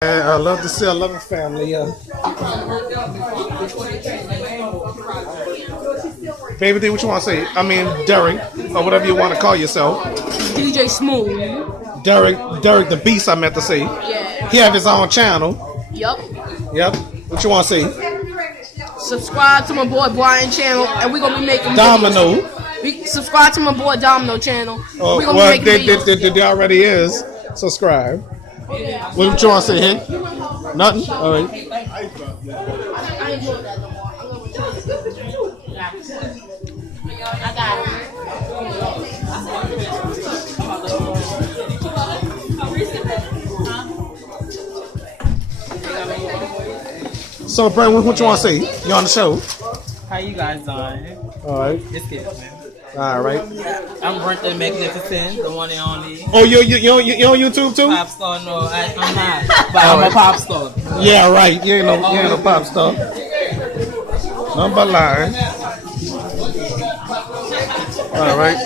I love to see a loving family. Baby D, what you want to say? I mean, Derek, or whatever you want to call yourself. DJ Smooth. Derek the Beast, I meant to say. Yeah. He have his own channel. Yep. What you want to say? Subscribe to my boy Brian channel, and we're gonna be making Domino. Subscribe to my boy Domino channel. Oh, we're gonna well, be making videos. they already is. Subscribe. What you want to say, Hank? Nothing? All right. I ain't doing that no more. I got it. So, Brent, what you want to say? You on the show? How you guys doing? All right. It's good, man. All right. I'm Brent the Magnificent, the one and only. Oh, you on YouTube too? Pop star? No, I'm not. But I'm a pop star. Yeah, right. You ain't no pop star. Nothing but lying. All right.